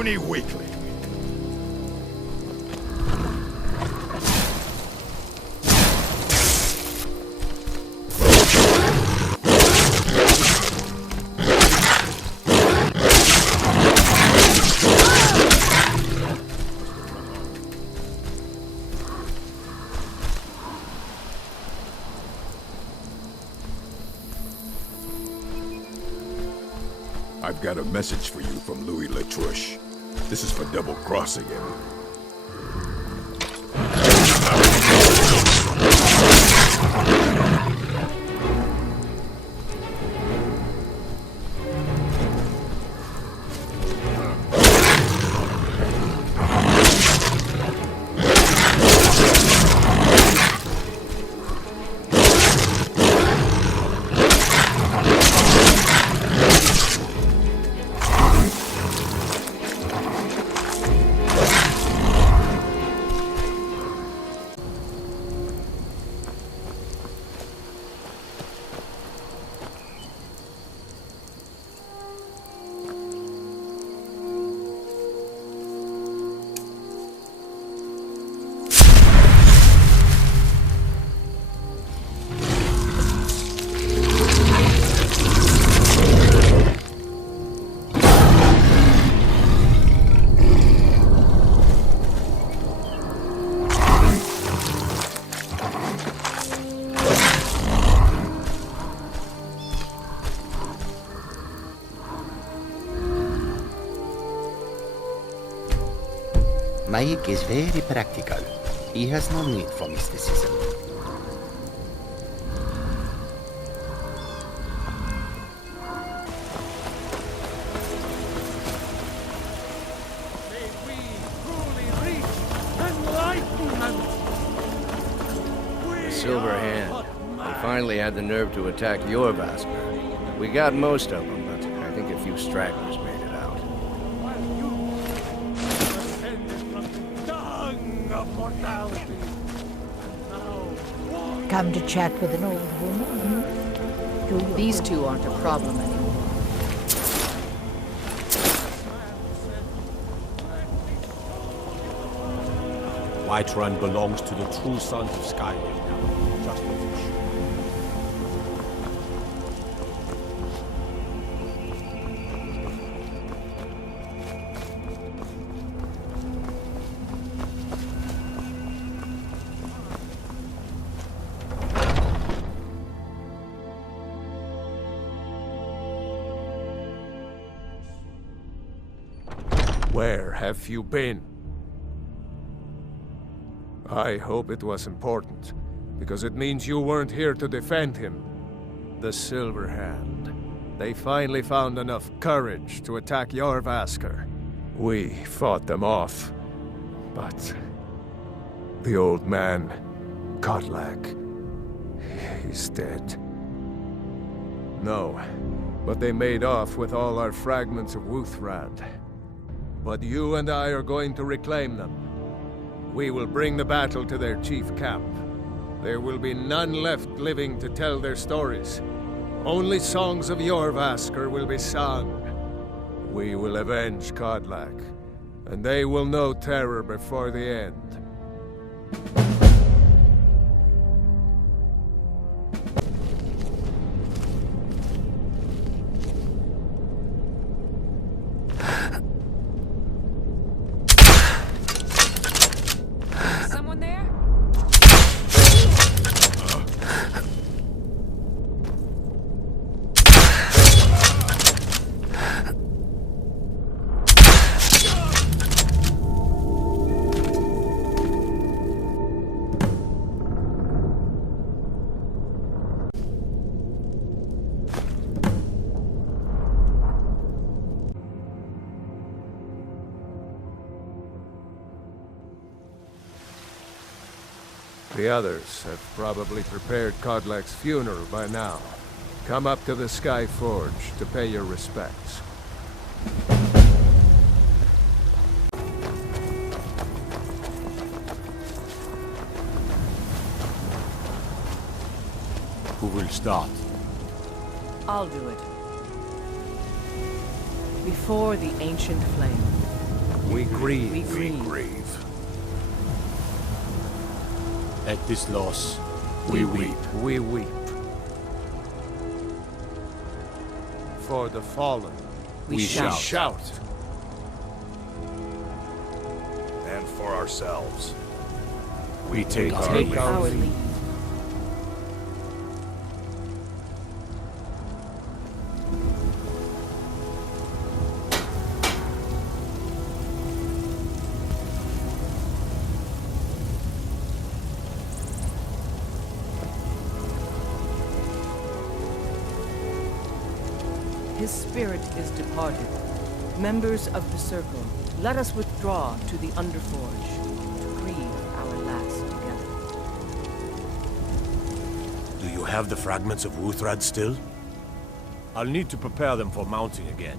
puny weakling. I've got a message for you from Louis Latrouche. This is for double-crossing him. Mike is very practical. He has no need for mysticism. May we truly reach enlightenment! The Silver Hand. They finally had the nerve to attack your Vasker. We got most of them, but I think a few stragglers made it out. While you descended from the dung of mortality, and now Come to chat with an old woman? Hmm? These two aren't a problem anymore. Whiterun belongs to the true sons of Skyrim now, just as it should. Where have you been? I hope it was important, because it means you weren't here to defend him. The Silver Hand. They finally found enough courage to attack Jorrvaskr. We fought them off, but the old man, Kodlak, he's dead. No, but they made off with all our fragments of Wuthrad. But you and I are going to reclaim them. We will bring the battle to their chief camp. There will be none left living to tell their stories. Only songs of Jorrvaskr will be sung. We will avenge Kodlak, and they will know terror before the end. Someone there? The others have probably prepared Kodlak's funeral by now. Come up to the Sky Forge to pay your respects. Who will start? I'll do it. Before the ancient flame, We grieve. We grieve. Grave. At this loss, we weep. We weep. For the fallen, We shout. shout. And for ourselves. We take our Take leave. our leave. His spirit is departed. Members of the Circle, let us withdraw to the Underforge to grieve our last together. Do you have the fragments of Wuthrad still? I'll need to prepare them for mounting again.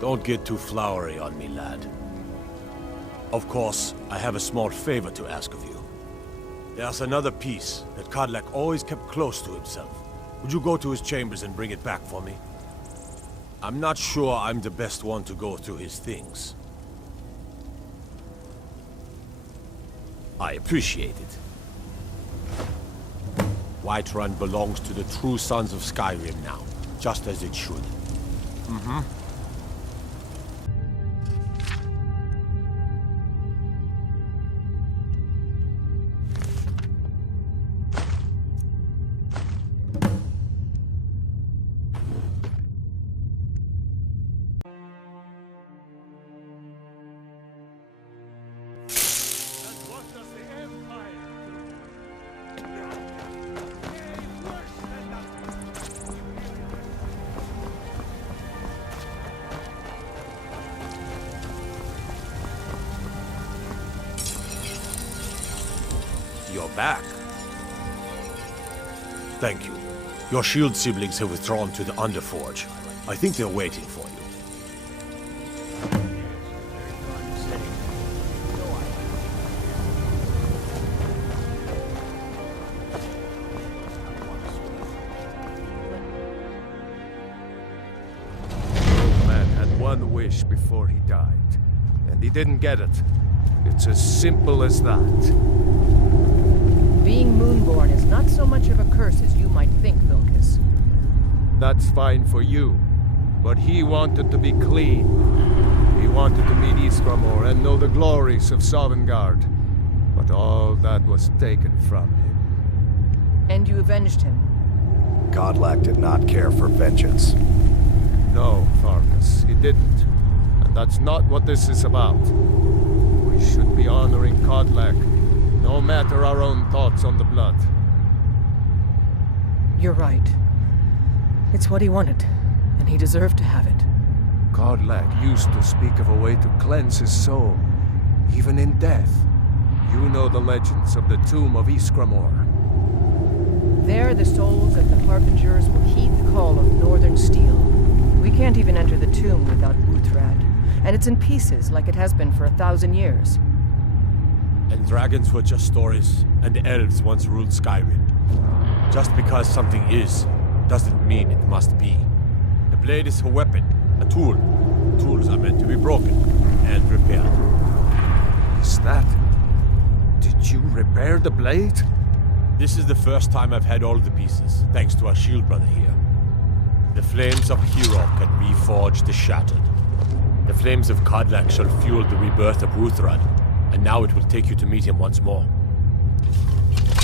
Don't get too flowery on me, lad. Of course, I have a small favor to ask of you. There's another piece that Kodlak always kept close to himself. Would you go to his chambers and bring it back for me? I'm not sure I'm the best one to go through his things. I appreciate it. Whiterun belongs to the true sons of Skyrim now, just as it should. And what does the Empire do? Yea, worse than that. You're back. Thank you. Your shield siblings have withdrawn to the Underforge. I think they're waiting for you. Old man had one wish before he died, and he didn't get it. It's as simple as that. Being Moonborn is not so much of a curse as you might think, Vilcus. That's fine for you, but he wanted to be clean. He wanted to meet Ysgramor and know the glories of Sovngarde, but all that was taken from him. And you avenged him. Godlack did not care for vengeance. No, Farkas, he didn't. And that's not what this is about. We should be honoring Kodlak, no matter our own thoughts on the blood. You're right. It's what he wanted, and he deserved to have it. Kodlak used to speak of a way to cleanse his soul, even in death. You know the legends of the tomb of Ysgramor. There, the souls of the Harbingers will heed the call of Northern Steel. We can't even enter the tomb without Wuthrad, and it's in pieces like it has been for 1,000 years. And dragons were just stories, and elves once ruled Skyrim. Just because something is, doesn't mean it must be. The blade is a weapon, a tool. Tools are meant to be broken and repaired. Is that... Did you repair the blade? This is the first time I've had all the pieces, thanks to our shield brother here. The flames of Hero can reforge the shattered. The flames of Kodlak shall fuel the rebirth of Wuthrad, and now it will take you to meet him once more.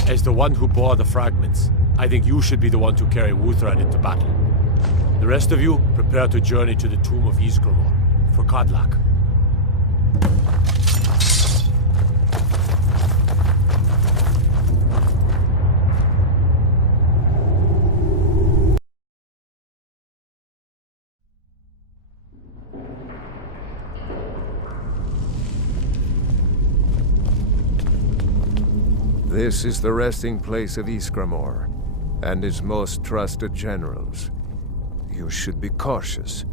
As the one who bore the fragments, I think you should be the one to carry Wuthrad into battle. The rest of you, prepare to journey to the tomb of Ysgramor, for Kodlak. This is the resting place of Ysgramor, and his most trusted generals. You should be cautious.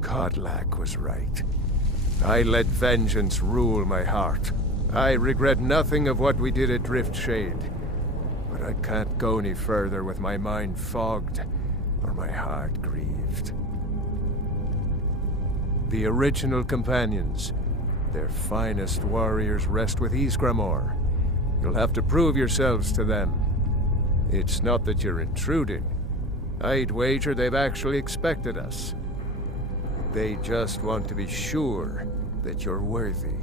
Kodlak was right. I let vengeance rule my heart. I regret nothing of what we did at Driftshade. But I can't go any further with my mind fogged or my heart grieved. The original companions, their finest warriors, rest with Ysgramor. You'll have to prove yourselves to them. It's not that you're intruding. I'd wager they've actually expected us. They just want to be sure that you're worthy.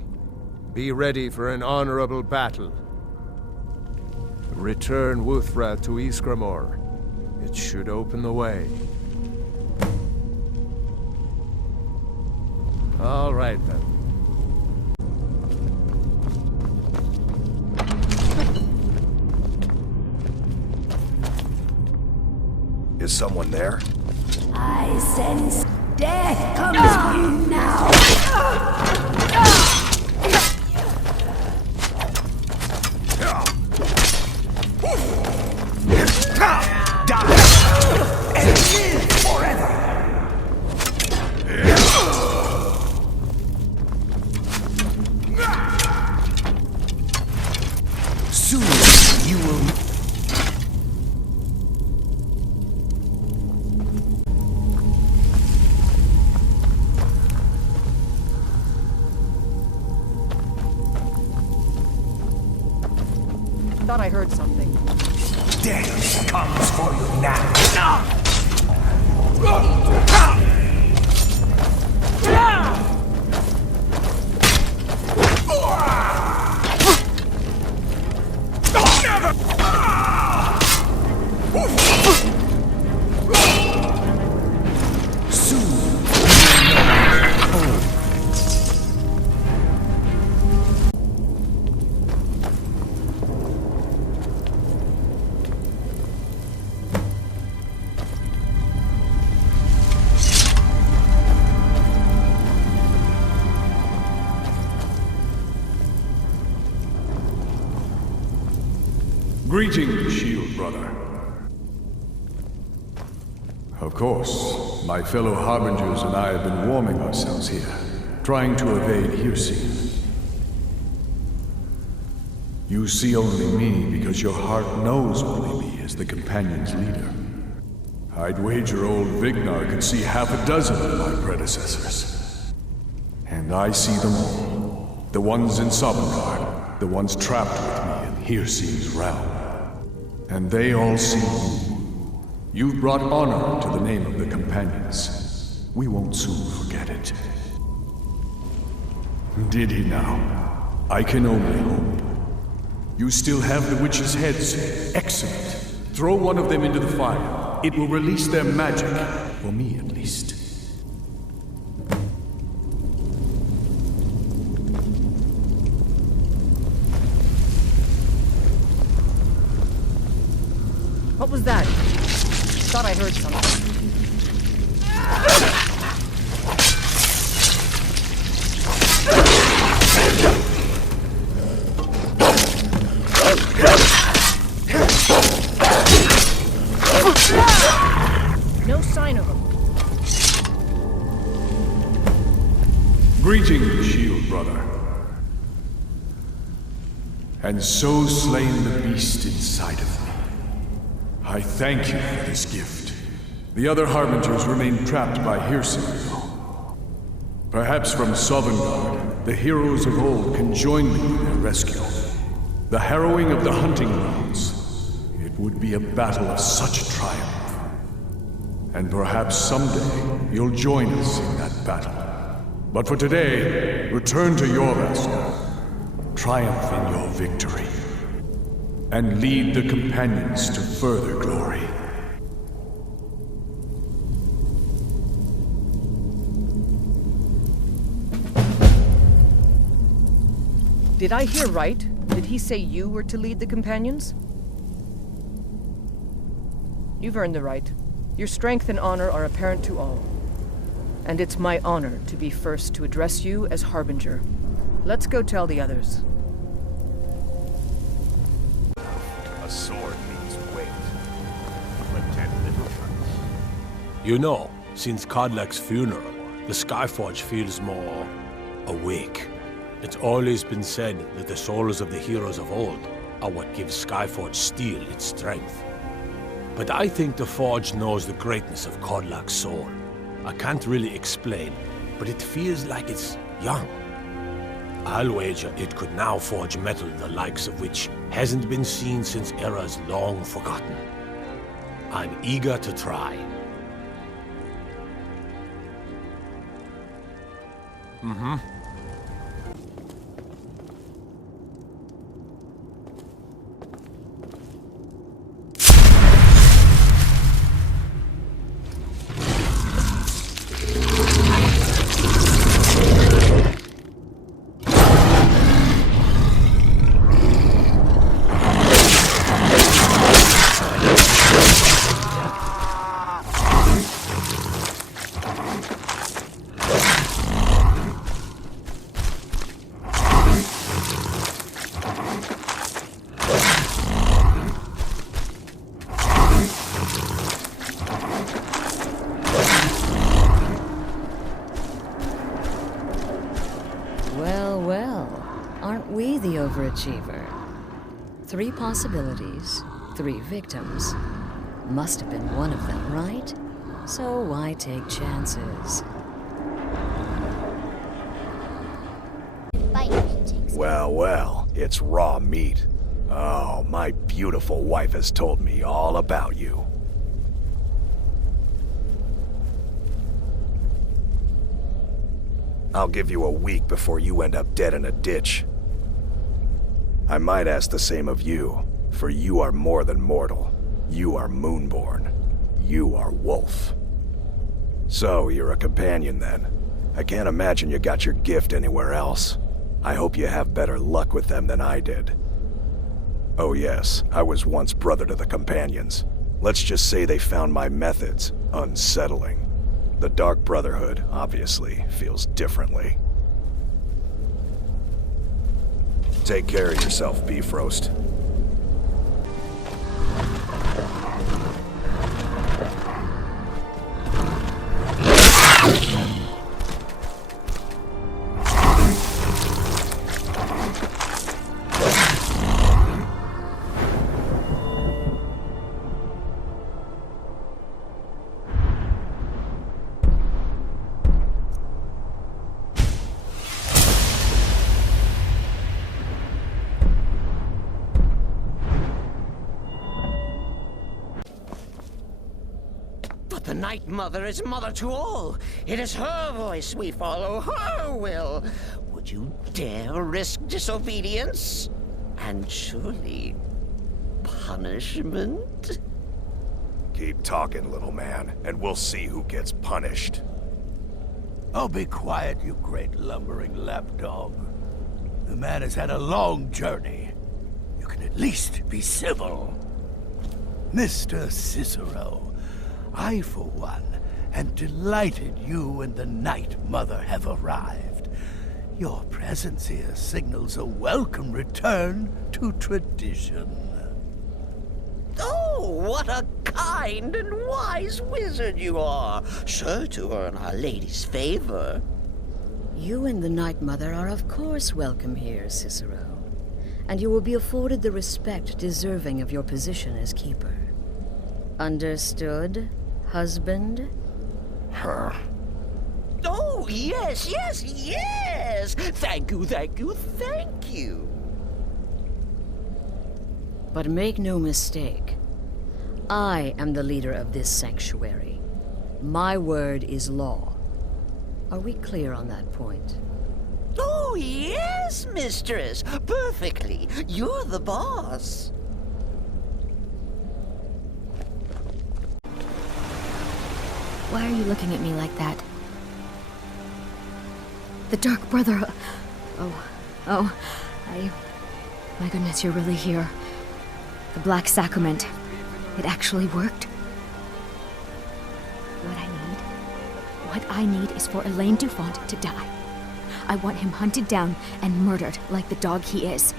Be ready for an honorable battle. Return Wuthra to Ysgramor. It should open the way. All right, then. Is someone there? I sense death comes for you now. Thought I heard something. Death comes for you now. Greetings, Shield Brother. Of course, my fellow Harbingers and I have been warming ourselves here, trying to evade Hircine. You see only me because your heart knows only me as the Companion's leader. I'd wager old Vignar could see half a dozen of my predecessors. And I see them all. The ones in Sovngarde, the ones trapped with me in Hircine's realm. And they all see you. You've brought honor to the name of the Companions. We won't soon forget it. Did he now? I can only hope. You still have the witches' heads. Excellent. Throw one of them into the fire. It will release their magic. For me, at least. What was that? Thought I heard something. No sign of him. Greetings, Shield Brother. And so slain the beast inside of me. I thank you for this gift. The other Harbingers remain trapped by Hircine, though. Perhaps from Sovngarde, the heroes of old can join me in their rescue. The harrowing of the hunting grounds. It would be a battle of such triumph. And perhaps someday you'll join us in that battle. But for today, return to Jorvaskr. Triumph in your victory. And lead the Companions to further glory. Did I hear right? Did he say you were to lead the Companions? You've earned the right. Your strength and honor are apparent to all. And it's my honor to be first to address you as Harbinger. Let's go tell the others. Sword means weight. But 10 little ones. You know, since Kodlak's funeral, the Skyforge feels more awake. It's always been said that the souls of the heroes of old are what gives Skyforge steel its strength. But I think the Forge knows the greatness of Kodlak's soul. I can't really explain, but it feels like it's young. I'll wager it could now forge metal the likes of which hasn't been seen since eras long forgotten. I'm eager to try. Well, well. Aren't we the overachiever? 3 possibilities, 3 victims. Must have been one of them, right? So why take chances? Well, well, it's raw meat. Oh, my beautiful wife has told me all about you. I'll give you a week before you end up dead in a ditch. I might ask the same of you, for you are more than mortal. You are Moonborn. You are Wolf. So, you're a companion then. I can't imagine you got your gift anywhere else. I hope you have better luck with them than I did. Oh yes, I was once brother to the companions. Let's just say they found my methods unsettling. The Dark Brotherhood, obviously, feels differently. Take care of yourself, Beef Roast. The Night Mother is mother to all. It is her voice we follow, her will. Would you dare risk disobedience? And surely, punishment? Keep talking, little man, and we'll see who gets punished. Oh, be quiet, you great lumbering lapdog. The man has had a long journey. You can at least be civil. Mr. Cicero, I, for one, am delighted you and the Night Mother have arrived. Your presence here signals a welcome return to tradition. Oh, what a kind and wise wizard you are, sure to earn Our Lady's favor. You and the Night Mother are of course welcome here, Cicero. And you will be afforded the respect deserving of your position as keeper. Understood, husband? Huh. Oh, yes, yes, yes! Thank you, thank you, thank you! But make no mistake, I am the leader of this sanctuary. My word is law. Are we clear on that point? Oh, yes, mistress! Perfectly! You're the boss! Why are you looking at me like that? The Dark Brother... My goodness, you're really here. The Black Sacrament. It actually worked. What I need is for Elaine Dufont to die. I want him hunted down and murdered like the dog he is.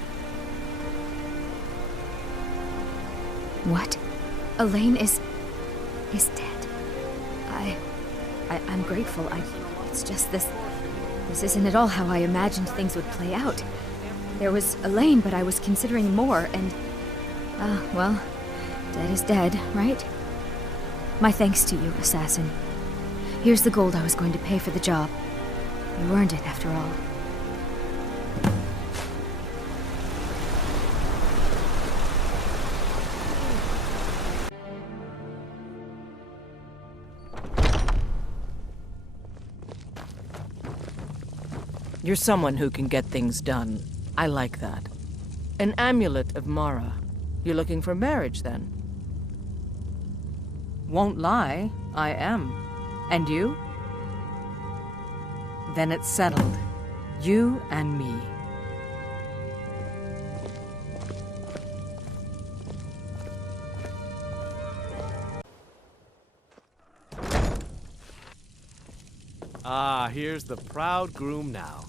What? Elaine is dead. I'm grateful. It's just this isn't at all how I imagined things would play out. There was Elaine, but I was considering more, and... well, dead is dead, right? My thanks to you, assassin. Here's the gold I was going to pay for the job. You earned it, after all. You're someone who can get things done. I like that. An amulet of Mara. You're looking for marriage, then? Won't lie, I am. And you? Then it's settled. You and me. Ah, here's the proud groom now.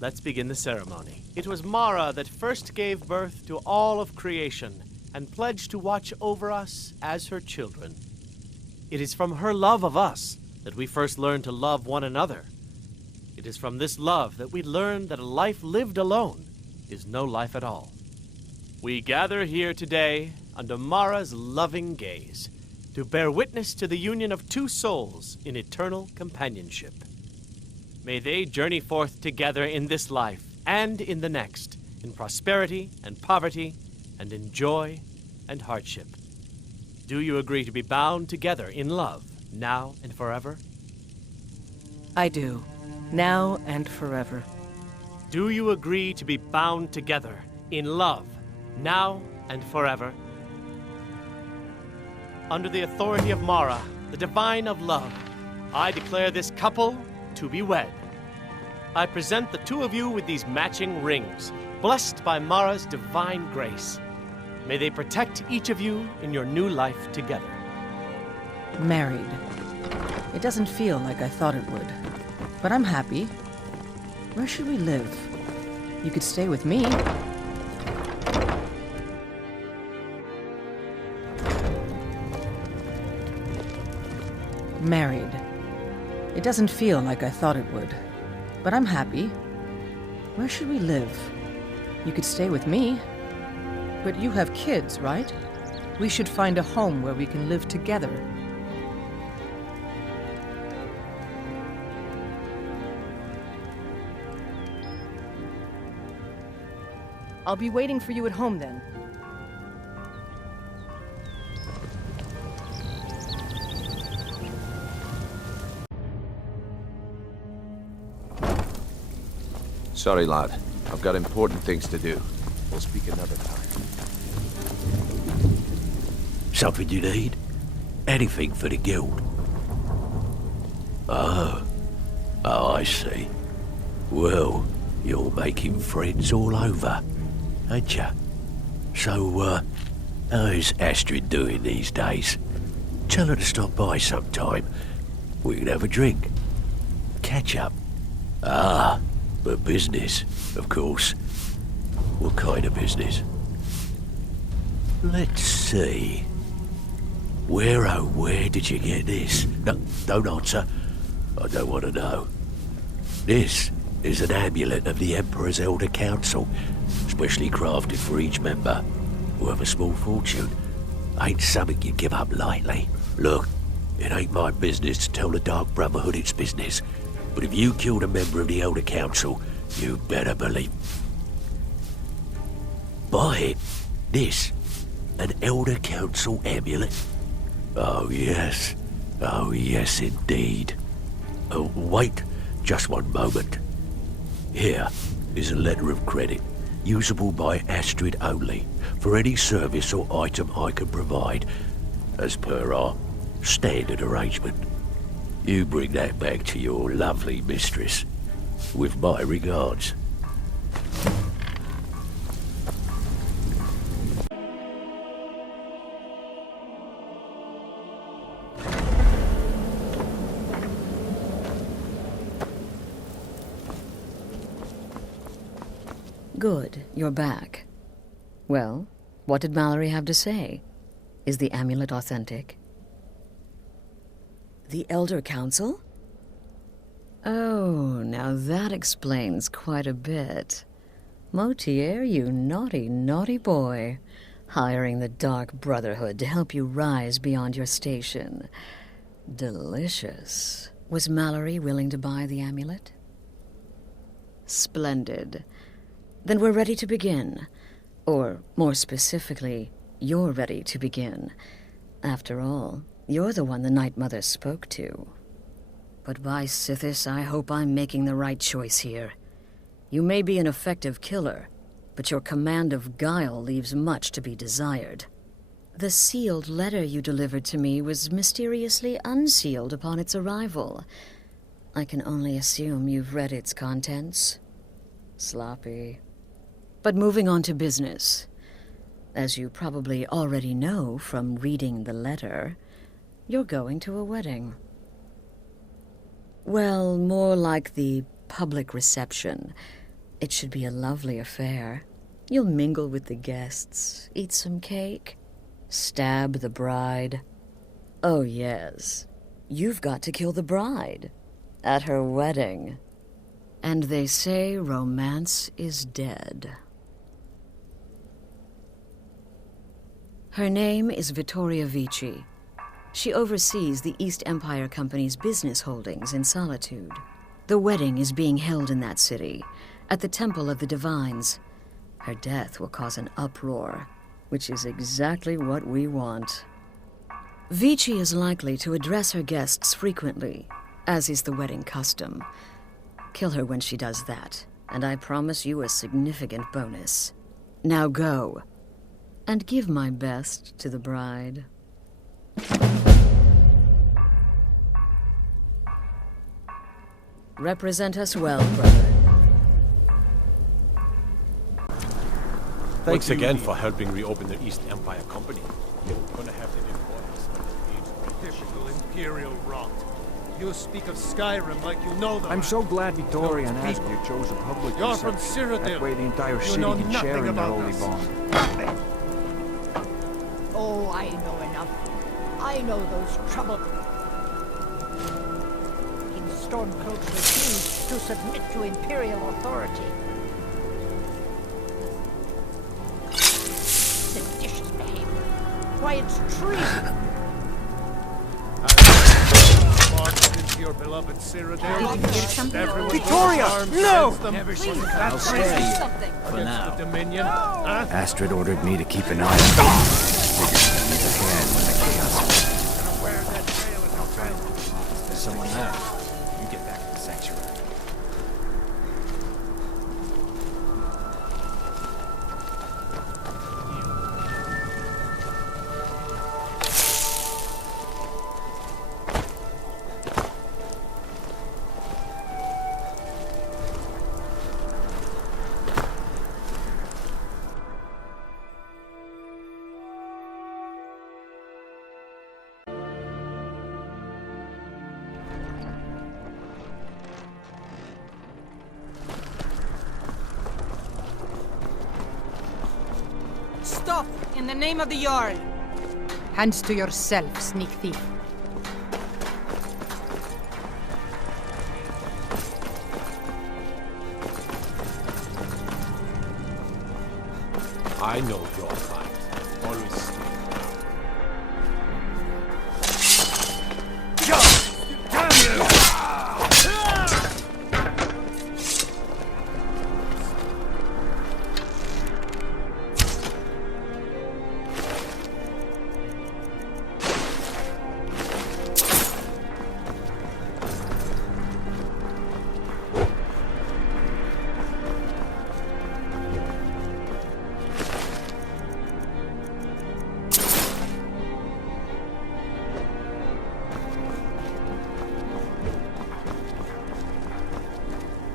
Let's begin the ceremony. It was Mara that first gave birth to all of creation and pledged to watch over us as her children. It is from her love of us that we first learned to love one another. It is from this love that we learn that a life lived alone is no life at all. We gather here today under Mara's loving gaze to bear witness to the union of two souls in eternal companionship. May they journey forth together in this life and in the next, in prosperity and poverty, and in joy and hardship. Do you agree to be bound together in love, now and forever? I do. Now and forever. Do you agree to be bound together in love, now and forever? Under the authority of Mara, the divine of love, I declare this couple to be wed. I present the two of you with these matching rings, blessed by Mara's divine grace. May they protect each of you in your new life together. Married. It doesn't feel like I thought it would. But I'm happy. Where should we live? You could stay with me. Married. It doesn't feel like I thought it would. But I'm happy. Where should we live? You could stay with me. But you have kids, right? We should find a home where we can live together. I'll be waiting for you at home then. Sorry, lad. I've got important things to do. We'll speak another time. Something you need? Anything for the guild? Oh, I see. Well, you're making friends all over, ain't ya? So, how's Astrid doing these days? Tell her to stop by sometime. We can have a drink. Catch up. Ah, but business, of course. What kind of business? Let's see. Where, oh, where did you get this? No, don't answer. I don't want to know. This is an amulet of the Emperor's Elder Council, specially crafted for each member. Worth a small fortune. Ain't something you give up lightly. Look, it ain't my business to tell the Dark Brotherhood its business, but if you killed a member of the Elder Council, you better believe. Buy it. This, an Elder Council amulet. Oh yes indeed. Oh, wait, just one moment. Here is a letter of credit, usable by Astrid only, for any service or item I can provide, as per our standard arrangement. You bring that back to your lovely mistress, with my regards. Good, you're back. Well, what did Mallory have to say? Is the amulet authentic? The Elder Council? Oh, now that explains quite a bit. Motier, you naughty, naughty boy. Hiring the Dark Brotherhood to help you rise beyond your station. Delicious. Was Mallory willing to buy the amulet? Splendid. Then we're ready to begin. Or, more specifically, you're ready to begin. After all, you're the one the Night Mother spoke to. But by Sithis, I hope I'm making the right choice here. You may be an effective killer, but your command of guile leaves much to be desired. The sealed letter you delivered to me was mysteriously unsealed upon its arrival. I can only assume you've read its contents. Sloppy. But moving on to business. As you probably already know from reading the letter, you're going to a wedding. Well, more like the public reception. It should be a lovely affair. You'll mingle with the guests, eat some cake, stab the bride. Oh yes, you've got to kill the bride at her wedding. And they say romance is dead. Her name is Vittoria Vici. She oversees the East Empire Company's business holdings in Solitude. The wedding is being held in that city, at the Temple of the Divines. Her death will cause an uproar, which is exactly what we want. Vici is likely to address her guests frequently, as is the wedding custom. Kill her when she does that, and I promise you a significant bonus. Now go, and give my best to the bride. Represent us well, brother. Thanks again for helping reopen the East Empire Company. You're gonna have to import this. Typical Imperial rot. You speak of Skyrim like you know them. I'm so glad Vittoria and Asger chose a public You're from reception. Cyrodiil. That way the entire You city know can share nothing in their about holy this. bond. Nothing. Oh, I know enough. I know those trouble. King Stormcloaks refused to submit to Imperial authority. Seditious behavior. Why, it's treason. Into your beloved Cyrodiil. Everyone Victoria, arms no! against them. Never seen That's I'll spare you something. for Against now. the Dominion. Huh? Astrid ordered me to keep an eye on them. Figured I can when the chaos. I'll try to. There's someone there. You get back to the sanctuary. Stop! In the name of the Jarl! Hands to yourself, sneak thief. I know your kind. Always stay.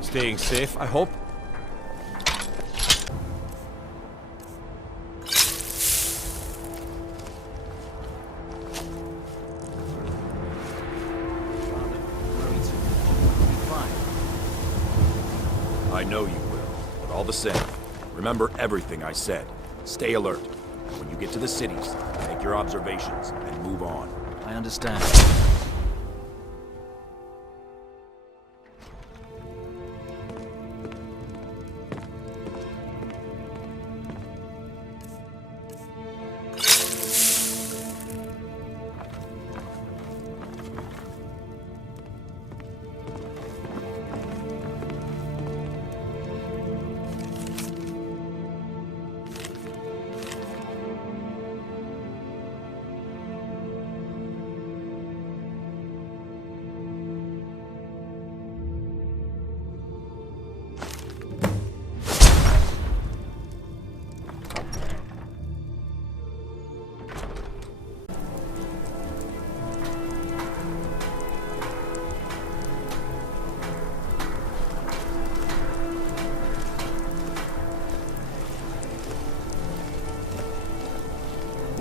Staying safe, I hope. I know you will, but all the same, remember everything I said. Stay alert. When you get to the cities, make your observations and move on. I understand.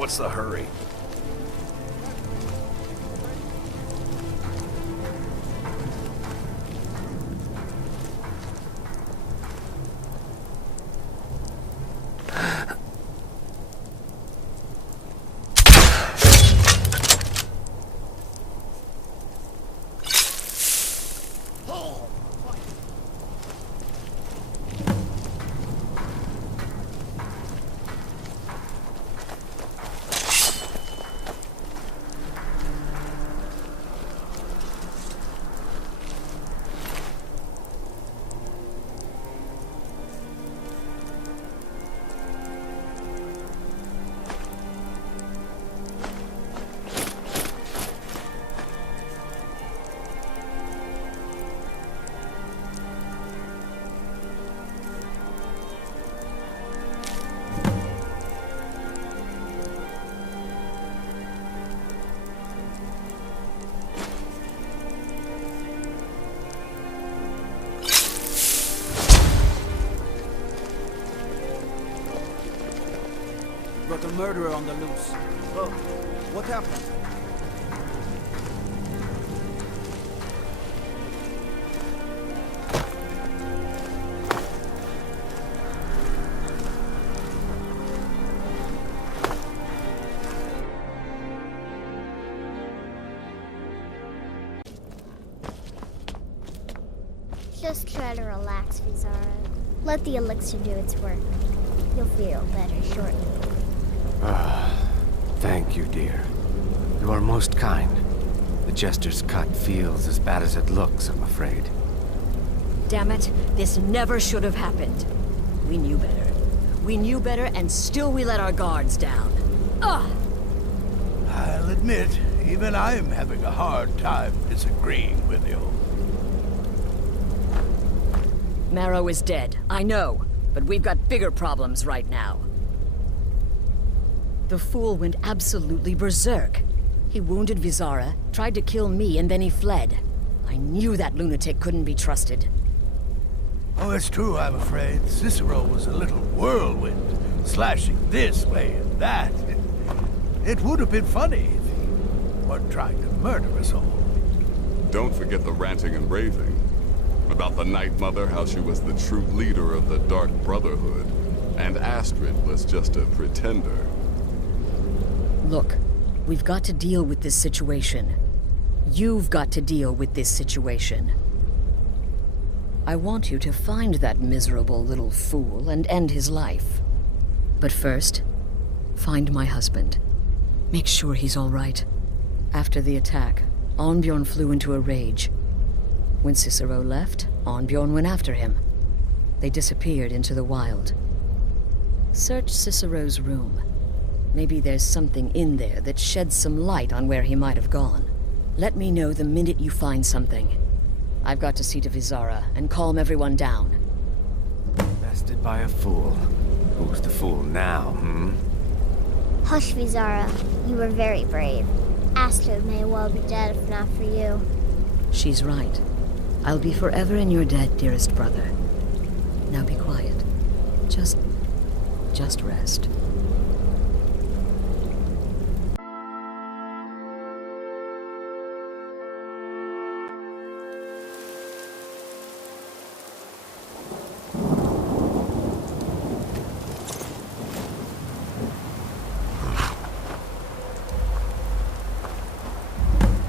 What's the hurry? Got a murderer on the loose. Oh, what happened? Just try to relax, Vizara. Let the elixir do its work. You'll feel better shortly. Thank you, dear. You are most kind. The Jester's cut feels as bad as it looks, I'm afraid. Damn it, this never should have happened. We knew better. We knew better, and still we let our guards down. Ugh! I'll admit, even I'm having a hard time disagreeing with you. Marrow is dead, I know, but we've got bigger problems right now. The fool went absolutely berserk. He wounded Vizara, tried to kill me, and then he fled. I knew that lunatic couldn't be trusted. Oh, it's true, I'm afraid. Cicero was a little whirlwind, slashing this way and that. It would have been funny if he weren't trying to murder us all. Don't forget the ranting and raving. About the Night Mother, how she was the true leader of the Dark Brotherhood, and Astrid was just a pretender. Look, we've got to deal with this situation. You've got to deal with this situation. I want you to find that miserable little fool and end his life. But first, find my husband. Make sure he's all right. After the attack, Arnbjorn flew into a rage. When Cicero left, Arnbjorn went after him. They disappeared into the wild. Search Cicero's room. Maybe there's something in there that sheds some light on where he might have gone. Let me know the minute you find something. I've got to see to Vizara and calm everyone down. Bested by a fool. Who's the fool now, Hush, Vizara. You were very brave. Astrid may well be dead if not for you. She's right. I'll be forever in your debt, dearest brother. Now be quiet. Just rest.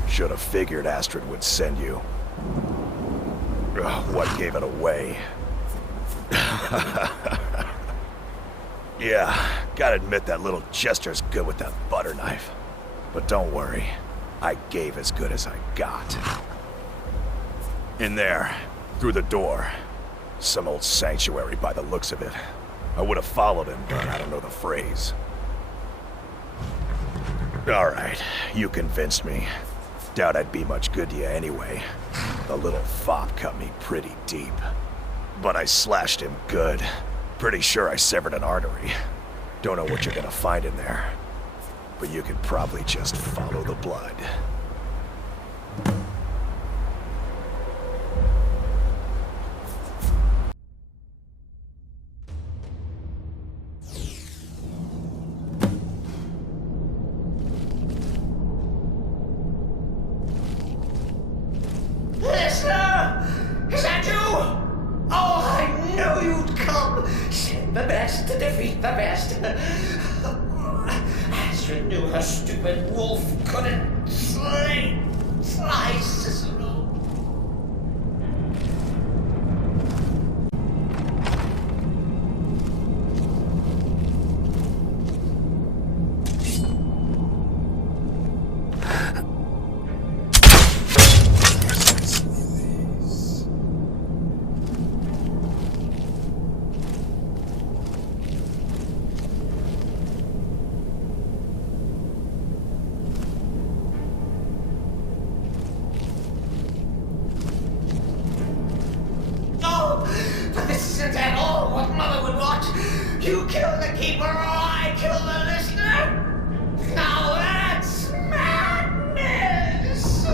Should have figured Astrid would send you. Ugh, what gave it away? Yeah, gotta admit that little Jester's good with that butter knife. But don't worry, I gave as good as I got. In there, through the door. Some old sanctuary by the looks of it. I would have followed him, but I don't know the phrase. Alright, you convinced me. Doubt I'd be much good to you anyway. The little fop cut me pretty deep. But I slashed him good. Pretty sure I severed an artery. Don't know what you're gonna find in there. But you could probably just follow the blood. come! Send the best to defeat the best. Astrid knew her stupid wolf couldn't slay Cicero. But this isn't at all what Mother would want. You kill the keeper or I kill the listener? Now that's madness!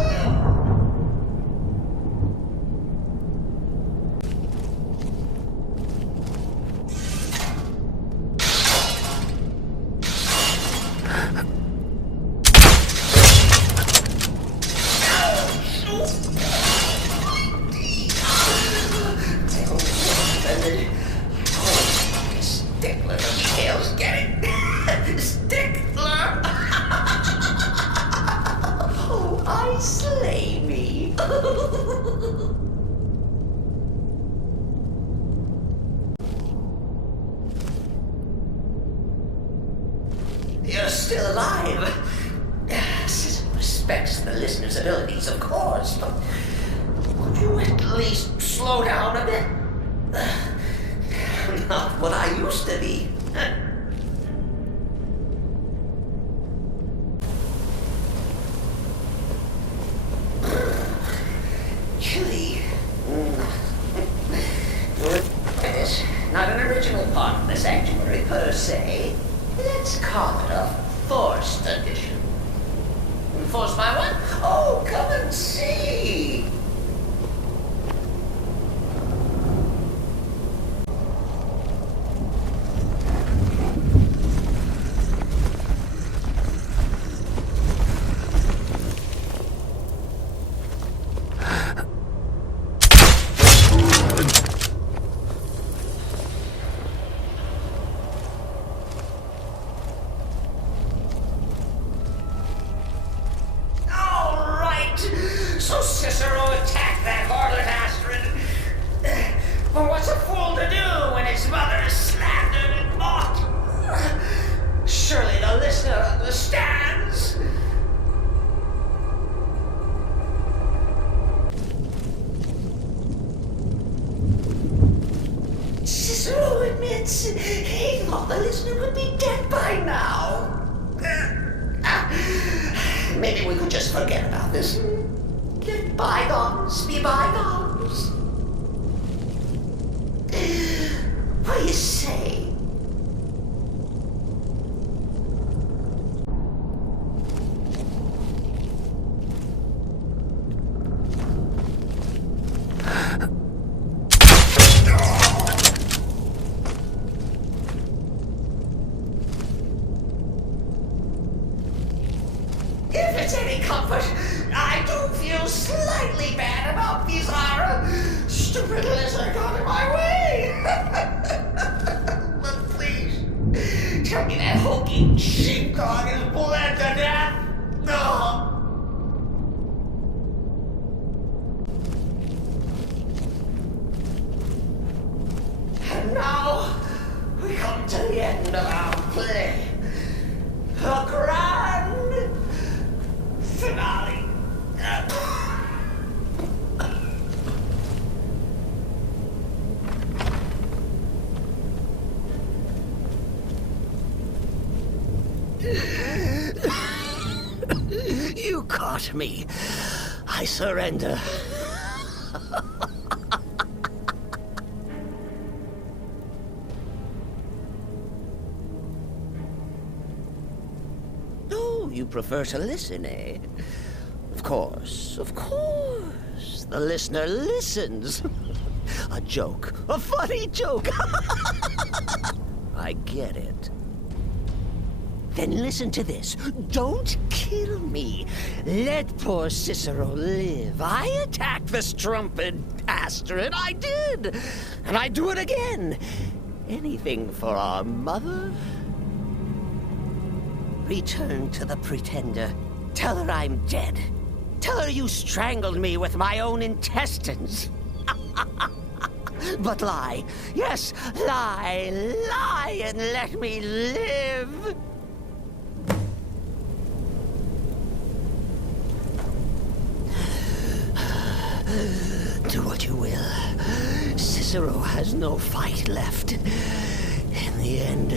Stickler, tails, get it? Stickler! Oh, I slay me. You're still alive. Cicero respects the listener's abilities, of course, but would you at least slow down a bit? Not what I used to be. Chilly. It's not an original part of the sanctuary per se. Let's call it a forced addition. Forced by what? Oh, come and see. So Cicero attacked that harlot Astrid. But what's a fool to do when his mother is slandered and mocked? Surely the listener understands. Cicero admits he thought the listener would be dead by now. Maybe we could just forget about this. Let bygones be bygones. What do you say? If it's any comfort, I do feel slightly bad about Visara. Stupid lizard got in my way. But please, tell me that hulking sheepdog is bled to death. No. And now we come to the end of our play. The grand finale. You caught me. I surrender. Oh, you prefer to listen, eh? Of course, of course. The listener listens. A joke. A funny joke. I get it. Then listen to this. Don't kill me. Let poor Cicero live. I attacked the strumpet Astrid. I did. And I do it again. Anything for our mother? Return to the Pretender. Tell her I'm dead. Tell her you strangled me with my own intestines. But lie. Yes, lie. Lie and let me live. Do what you will. Cicero has no fight left. In the end,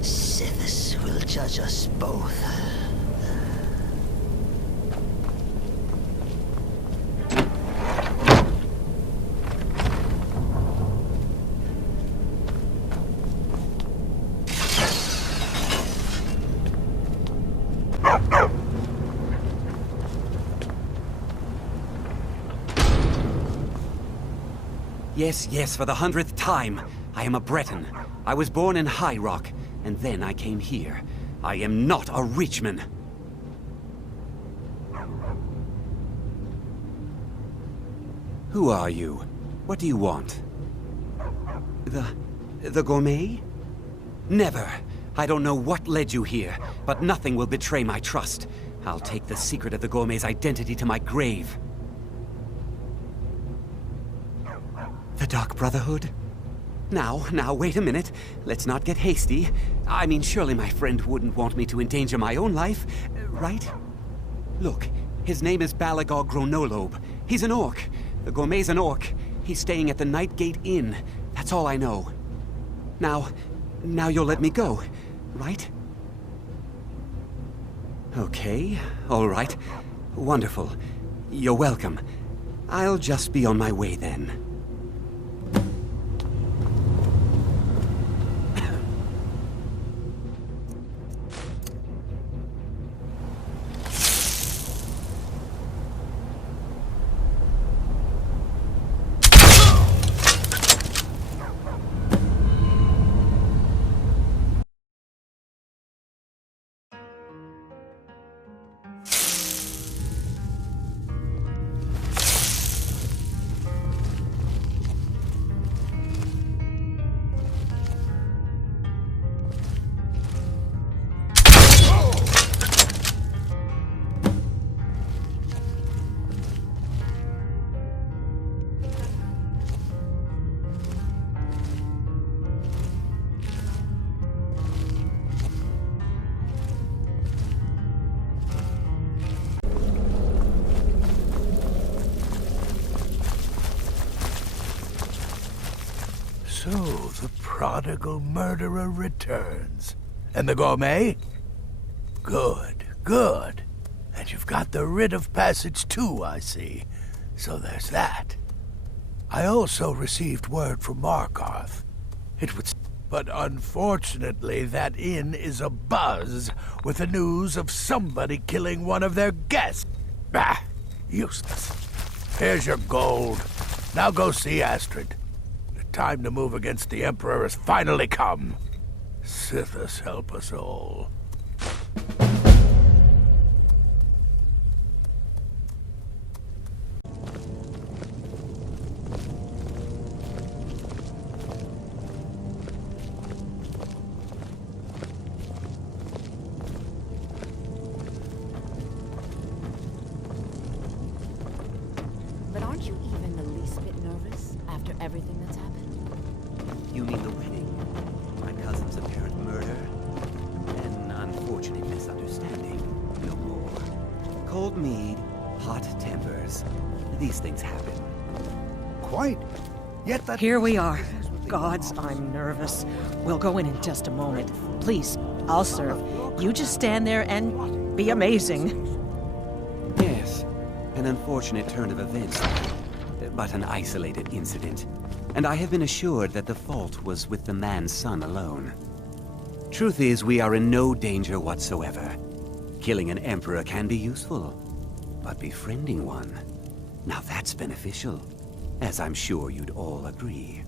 Sithis will judge us both. Yes, yes, for the 100th time. I am a Breton. I was born in High Rock, and then I came here. I am not a Richman. Who are you? What do you want? The gourmet? Never. I don't know what led you here, but nothing will betray my trust. I'll take the secret of the gourmet's identity to my grave. The Dark Brotherhood? Now, wait a minute. Let's not get hasty. I mean, surely my friend wouldn't want me to endanger my own life, right? Look, his name is Balagog Gronolobe. He's an orc. The gourmet's an orc. He's staying at the Nightgate Inn. That's all I know. Now you'll let me go, right? Okay, all right. Wonderful. You're welcome. I'll just be on my way then. So, the prodigal murderer returns. And the gourmet? Good, good. And you've got the writ of passage too, I see. So there's that. I also received word from Markarth. But unfortunately, that inn is abuzz with the news of somebody killing one of their guests. Bah! Useless. Here's your gold. Now go see Astrid. The time to move against the Emperor has finally come. Sithis help us all. But aren't you even the least bit nervous after everything that's happened? You mean the wedding? My cousin's apparent murder? An unfortunate misunderstanding. No more. Cold mead, hot tempers. These things happen. Quite. Yet that... Here we are. Gods, I'm nervous. We'll go in just a moment. Please, I'll serve. You just stand there and be amazing. Yes, an unfortunate turn of events, but an isolated incident. And I have been assured that the fault was with the man's son alone. Truth is, we are in no danger whatsoever. Killing an emperor can be useful, but befriending one, now that's beneficial, as I'm sure you'd all agree.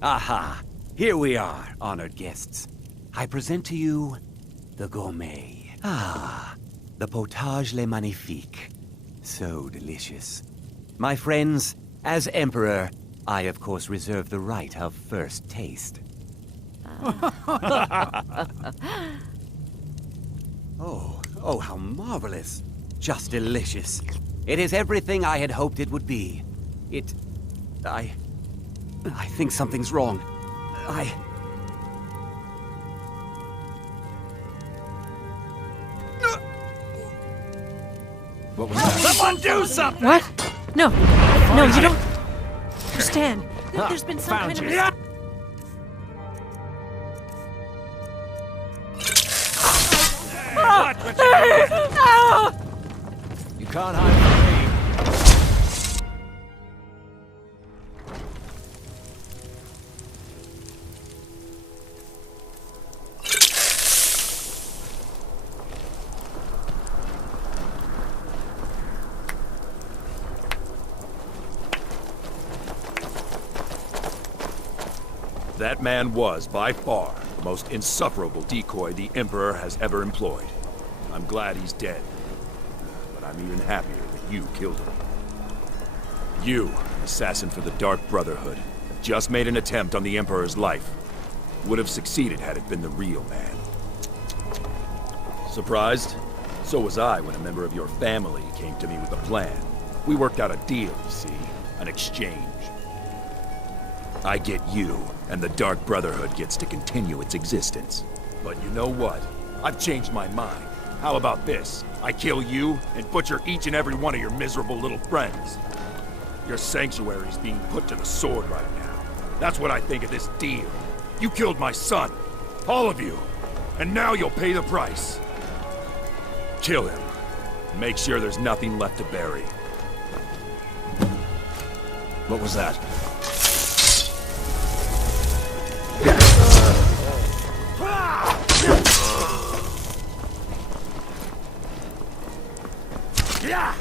Aha! Here we are, honored guests. I present to you the gourmet. Ah, the potage le magnifique. So delicious. My friends, as Emperor, I, of course, reserve the right of first taste. Oh, how marvelous. Just delicious. It is everything I had hoped it would be. I think something's wrong. What was that? Someone do something! What? No, you don't understand. There's been some kind of... You can't hide from me. That man was, by far, the most insufferable decoy the Emperor has ever employed. I'm glad he's dead, but I'm even happier that you killed him. You, an assassin for the Dark Brotherhood, have just made an attempt on the Emperor's life. Would have succeeded had it been the real man. Surprised? So was I when a member of your family came to me with a plan. We worked out a deal, you see, an exchange. I get you, and the Dark Brotherhood gets to continue its existence. But you know what? I've changed my mind. How about this? I kill you and butcher each and every one of your miserable little friends. Your sanctuary's being put to the sword right now. That's what I think of this deal. You killed my son. All of you. And now you'll pay the price. Kill him. Make sure there's nothing left to bury. What was that? Yeah!